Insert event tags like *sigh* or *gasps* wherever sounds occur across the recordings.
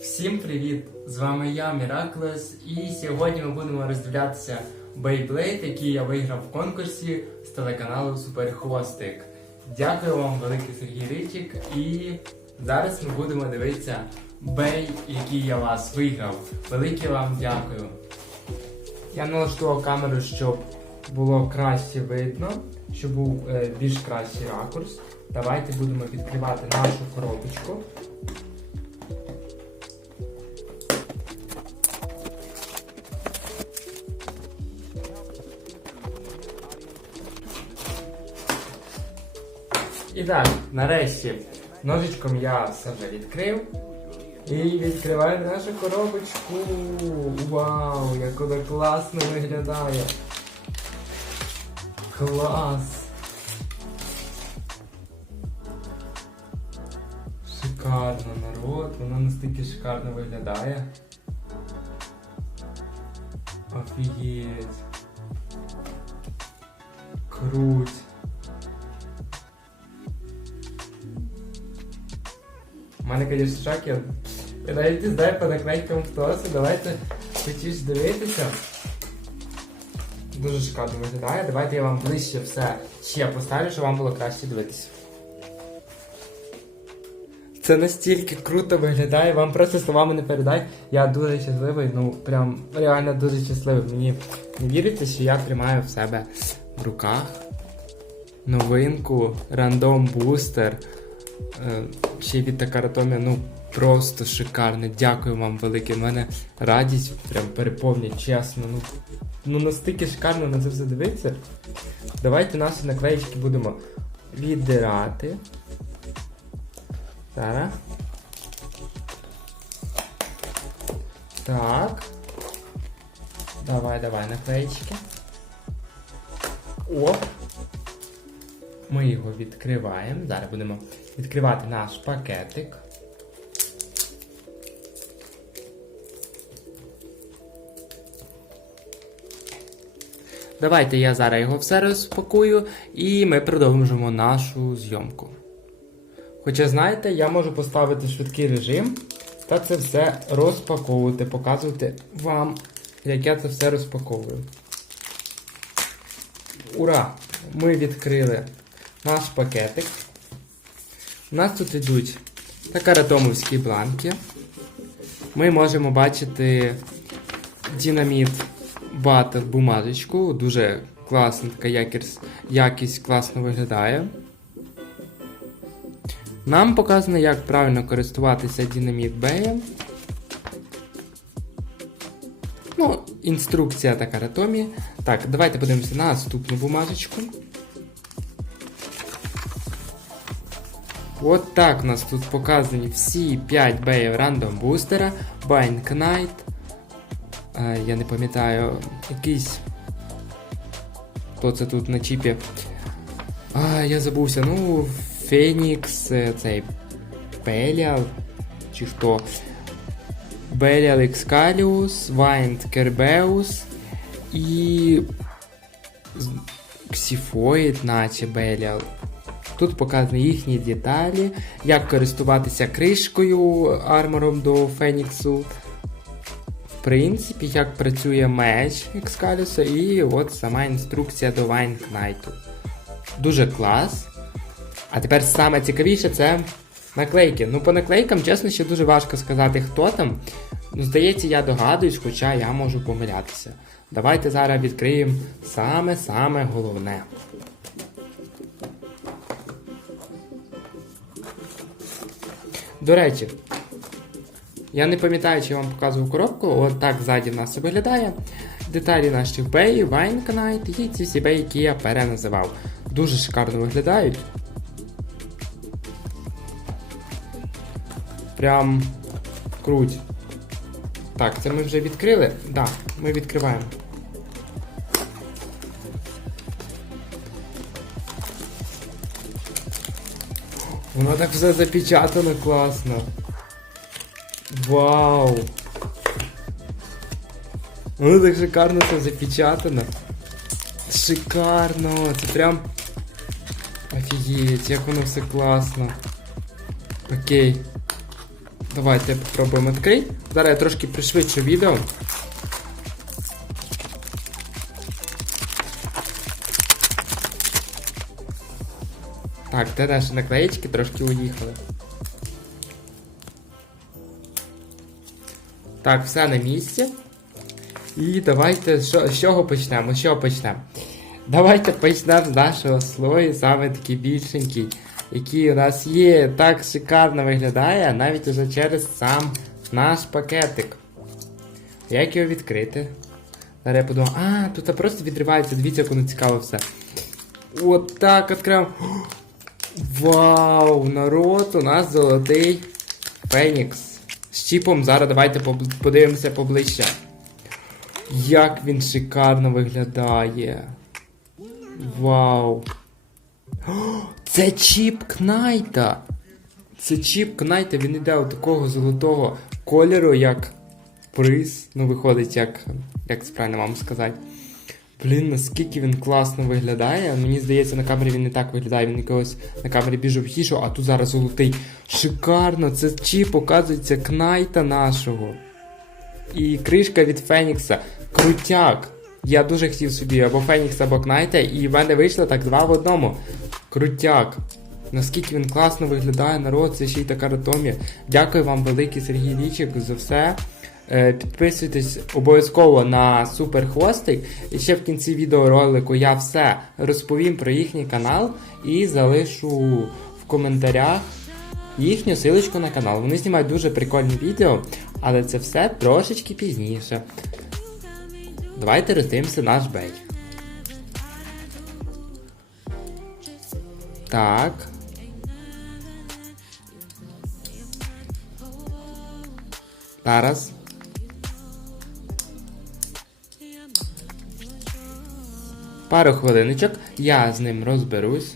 Всім привіт! З вами я, Міраклес, і сьогодні ми будемо роздивлятися Beyblade, який я виграв в конкурсі з телеканалу Суперхвостик. Дякую вам, великий Сергій Ричик. І зараз ми будемо дивитися бей, який я вас виграв. Велике вам дякую. Я налаштував камеру, щоб було краще видно, щоб був е, більш кращий ракурс. Давайте будемо відкривати нашу коробочку. І так, нарешті, ножичком я все вже відкрив. І відкриваю нашу коробочку. Вау, як вона класно виглядає. Клас. Шикарно, народ, воно настільки шикарно виглядає. Офігеть. Круть. Мене, звісно, шок, я... Я навіть не знаю по наклейкам хто це, давайте хочеш дивитися. Дуже шикарно виглядає. Давайте я вам ближче все ще поставлю, щоб вам було краще дивитися. Це настільки круто виглядає, вам просто словами не передай. Я дуже щасливий, ну прям реально дуже щасливий. Мені не віриться, що я тримаю в себе в руках новинку Random Booster. Е, Ще від Такаратомі, ну просто шикарне. Дякую вам велике. У мене радість прям переповнює, чесно. Ну, ну настільки шикарно на це все дивитися. Давайте наші наклеїчки будемо віддирати. Зараз. Так. Давай, давай, наклеїчки. О! Ми його відкриваємо. Зараз будемо відкривати наш пакетик. Давайте я зараз його все розпакую і ми продовжимо нашу зйомку. Хоча, знаєте, я можу поставити швидкий режим та це все розпаковувати, показувати вам, як я це все розпаковую. Ура! Ми відкрили наш пакетик. У нас тут йдуть такаратомовські бланки. Ми можемо бачити динаміт батл бумажечку. Дуже класна така якість, якість класно виглядає. Нам показано, як правильно користуватися динаміт беєм. Ну, інструкція така ратомі. Так, давайте подивимося на наступну бумажечку. От так у нас тут показані всі 5 беїв рандом бустера. Bind Knight. Е, я не пам'ятаю, якийсь. Хто це тут на чіпі? А, я забувся. Ну, Фенікс, е, цей Беліал, чи хто. Беліал Excalius, Вайнд Кербеус і Ксіфоїд, наче Беліал. Тут показані їхні деталі, як користуватися кришкою армором до Феніксу. В принципі, як працює меч Екскалюса, і от сама інструкція до Вайн Кнайту. Дуже клас. А тепер саме цікавіше це наклейки. Ну, по наклейкам, чесно, ще дуже важко сказати, хто там. Ну, здається, я догадуюсь, хоча я можу помилятися. Давайте зараз відкриємо саме-саме головне. До речі, я не пам'ятаю, чи я вам показував коробку. От так ззаді в нас виглядає. Деталі наших беїв, Вайн Knight і ці всі беї, які я переназивав. Дуже шикарно виглядають. Прям круть. Так, це ми вже відкрили? Так, да, ми відкриваємо. Воно так все запечатано класно. Вау! Воно так шикарно все запечатано. Шикарно! Це прям. Офігеть, як воно все класно. Окей. Давайте попробуємо відкрити. Зараз я трошки пришвидшу відео. Так, де наші наклеїчки трошки уїхали. Так, все на місці. І давайте з чого почнемо? З чого почнемо? Давайте почнемо з нашого слою, саме такий більшенький, який у нас є, так шикарно виглядає, навіть уже через сам наш пакетик. Як його відкрити? Зараз я подумав, а, тут просто відривається, дивіться, як воно цікаво все. От так відкриваємо. Вау, народ, у нас золотий Фенікс. З чіпом зараз давайте подивимося поближче. Як він шикарно виглядає. Вау. Це чіп Кнайта. Це чіп Кнайта, він іде у такого золотого кольору, як приз. Ну, виходить, як. Як це правильно вам сказати. Блін, наскільки він класно виглядає. Мені здається, на камері він не так виглядає, він якогось на камері більш а тут зараз золотий. Шикарно! Це чіп, оказується, кнайта нашого. І кришка від Фенікса. Крутяк. Я дуже хотів собі або Фенікса, або Кнайта, і в мене вийшло так два в одному. Крутяк. Наскільки він класно виглядає, народ, це ще й така ратомія. Дякую вам, великий Сергій Лічик, за все. Е, Підписуйтесь обов'язково на супер хвостик. І ще в кінці відеоролику я все розповім про їхній канал і залишу в коментарях їхню силочку на канал. Вони знімають дуже прикольні відео, але це все трошечки пізніше. Давайте роздивимося наш бей. Так. Зараз. Пару хвилиночок, я з ним розберусь.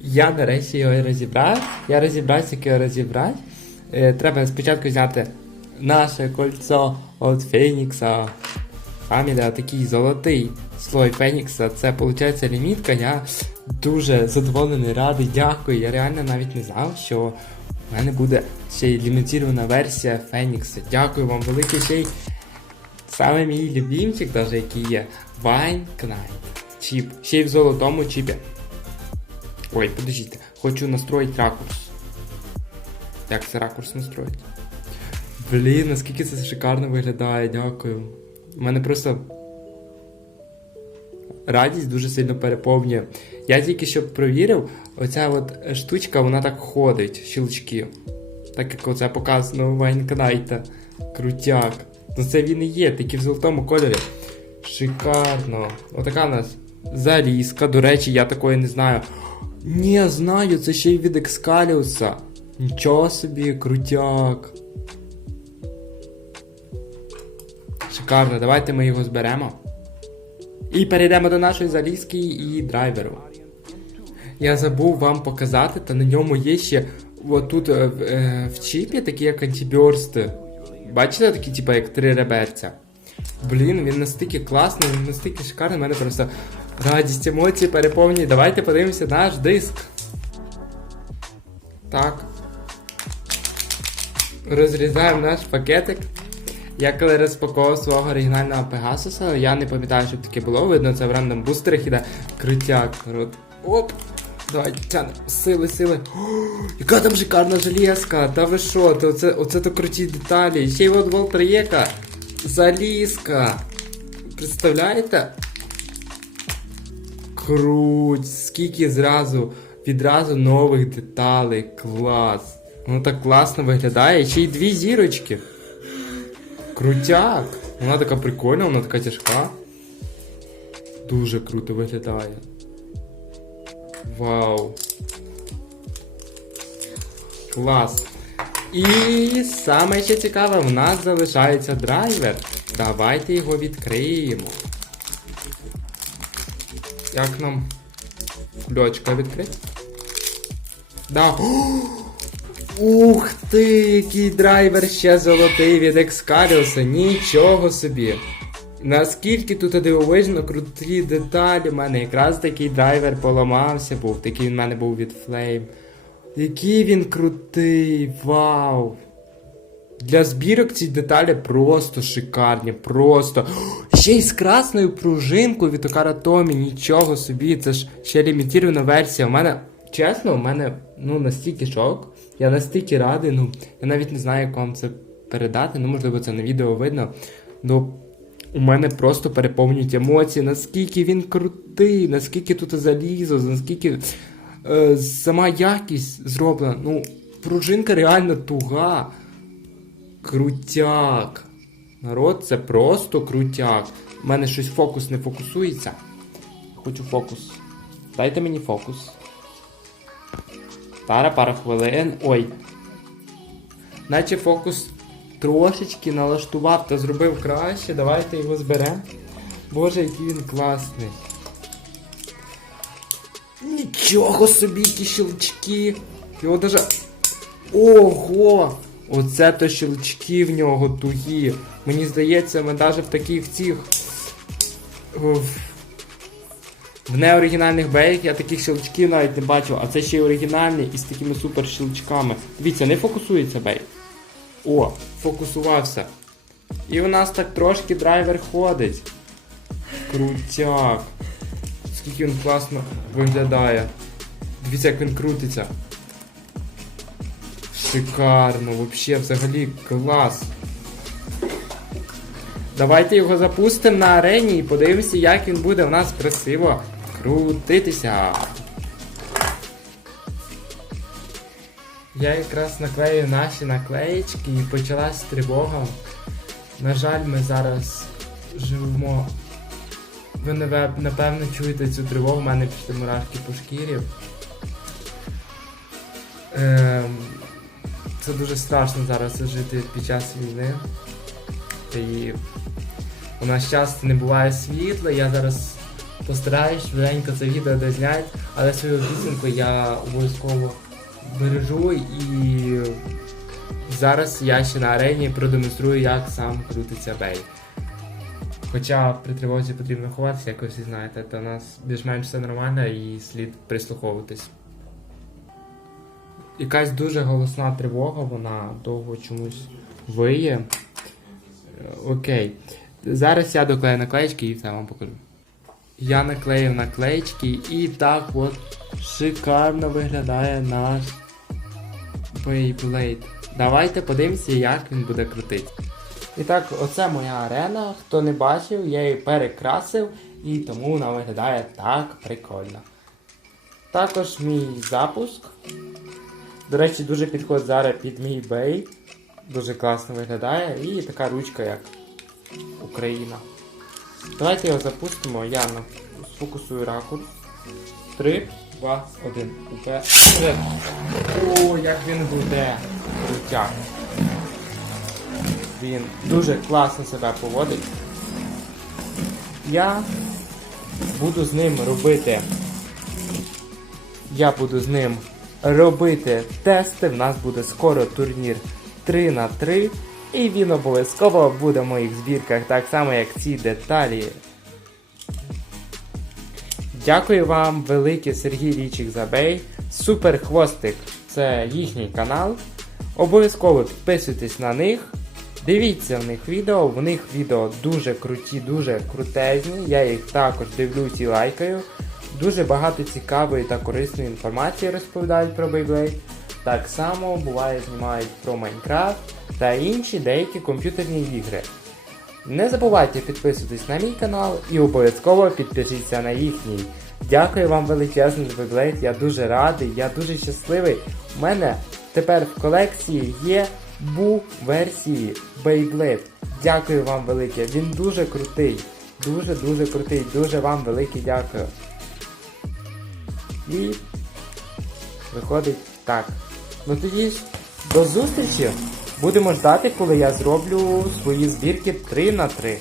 Я нарешті його розібрав. Я розібрався, як його розібрати. Е, треба спочатку взяти наше кольцо від Фенікса. Там такий золотий слой Фенікса. Це виходить лімітка. Я дуже задоволений, радий, дякую. Я реально навіть не знав, що в мене буде ще й лімітована версія Фенікса. Дякую вам велике ще й саме мій любимчик, даже який є. Knight. Чіп. Ще й в золотому чіпі. Ой, подождите, хочу настроить ракурс. Як це ракурс настроїть? Блін, наскільки це шикарно виглядає, дякую. У мене просто радість дуже сильно переповнює. Я тільки що провірив, оця от штучка, вона так ходить, щелчки. Так як оце показано у Вайнкнайта. Крутяк. Ну це він і є, тільки в золотому кольорі. Шикарно. Отака у нас залізка. До речі, я такої не знаю. Ні, знаю, це ще й від Екскаліуса. Нічого собі, крутяк. Шикарно, давайте ми його зберемо. І перейдемо до нашої залізки і драйверу. Я забув вам показати, та на ньому є ще отут е, в, е, в чіпі такі як антиберсти. Бачите, такі, типу, як три реберця. Блін, він настільки класний, він настільки шикарний, мене просто радість, емоції переповнює. Давайте подивимося наш диск. Так. Розрізаємо наш пакетик. Я коли розпаковував свого оригінального Пегасуса, я не пам'ятаю, щоб таке було. Видно, це в рандом бустерах іде крутяк. Оп! Давай, тянемо. Сили, сили. О, *gasps* яка там шикарна железка! Та ви що? То це, оце то круті деталі. Ще й от Волтриєка. Залізка. Представляєте? Круть, скільки зразу, відразу нових деталей. Клас. Воно так класно виглядає. Ще й дві зірочки. Крутяк. Вона така прикольна, вона така тяжка. Дуже круто виглядає. Вау. Клас. І саме ще цікаве, в нас залишається драйвер. Давайте його відкриємо. Як нам кульочка відкрити? Да. *gasps* Ух ти, який драйвер ще золотий від Екскаліуса, нічого собі. Наскільки тут дивовижно круті деталі, у мене якраз такий драйвер поламався був, такий він в мене був від Flame. Який він крутий! Вау! Для збірок ці деталі просто шикарні, просто. Ще й з красною пружинкою від Окара Томі, нічого собі, це ж ще лімітірована версія. У мене, чесно, у мене ну, настільки шок. Я настільки радий, ну, я навіть не знаю, як вам це передати. Ну, можливо, це на відео видно. Ну, у мене просто переповнюють емоції, наскільки він крутий, наскільки тут залізо, наскільки е, сама якість зроблена. Ну, пружинка реально туга. Крутяк. Народ, це просто крутяк. У мене щось фокус не фокусується. Хочу фокус. Дайте мені фокус. Пара пара хвилин. Ой. Наче фокус трошечки налаштував та зробив краще. Давайте його зберемо. Боже, який він класний. Нічого собі, які щелчки. Його даже. Ого! Оце то щелчки в нього тугі. Мені здається, ми навіть в таких цих. В, неоригінальних беях я таких щелчків навіть не бачив, а це ще й оригінальний із такими супер щелчками. Дивіться, не фокусується бей. О, фокусувався. І у нас так трошки драйвер ходить. Крутяк. Скільки він класно виглядає. Дивіться, як він крутиться. Шикарно, вообще, взагалі клас. Давайте його запустимо на арені і подивимося, як він буде у нас красиво крутитися. Я якраз наклею наші наклеєчки і почалась тривога. На жаль, ми зараз живемо. Ви напевно чуєте цю тривогу, в мене пішли мурашки по шкірі. Ем, це дуже страшно зараз жити під час війни. І у нас часто не буває світла. Я зараз постараюсь швиденько це відео дозняти, але свою обіцянку я обов'язково бережу і зараз я ще на арені продемонструю, як сам крутиться бей. Хоча при тривозі потрібно ховатися, як ви всі знаєте, то у нас більш-менш все нормально і слід прислуховуватись. Якась дуже голосна тривога, вона довго чомусь виє. Окей. Зараз я доклею наклеєчки і все вам покажу. Я наклеїв наклеєчки і так от шикарно виглядає наш Beyblade. Давайте подивимося, як він буде крутити. І так, оце моя арена. Хто не бачив, я її перекрасив і тому вона виглядає так прикольно. Також мій запуск. До речі, дуже підходить зараз під мій бей. Дуже класно виглядає. І така ручка, як Україна. Давайте його запустимо. Я сфокусую ракурс. 3, 2, 1. Уперед. О, як він буде. Крутяк. Він дуже класно себе поводить. Я буду з ним робити. Я буду з ним робити тести. В нас буде скоро турнір 3 на 3 І він обов'язково буде в моїх збірках, так само як ці деталі. Дякую вам, велике Сергій Річик Забей. Супер Хвостик це їхній канал. Обов'язково підписуйтесь на них. Дивіться в них відео, в них відео дуже круті, дуже крутезні. Я їх також дивлюсь і лайкаю. Дуже багато цікавої та корисної інформації розповідають про Beyblade. Так само буває знімають про Майнкрафт та інші деякі комп'ютерні ігри. Не забувайте підписуватись на мій канал і обов'язково підпишіться на їхній. Дякую вам величезно за Beyblade, я дуже радий, я дуже щасливий. У мене тепер в колекції є бу версії Beyblade. Дякую вам велике, він дуже крутий. Дуже-дуже крутий, дуже вам велике дякую. І виходить так. Ну тоді ж до зустрічі! Будемо ждати, коли я зроблю свої збірки 3 на 3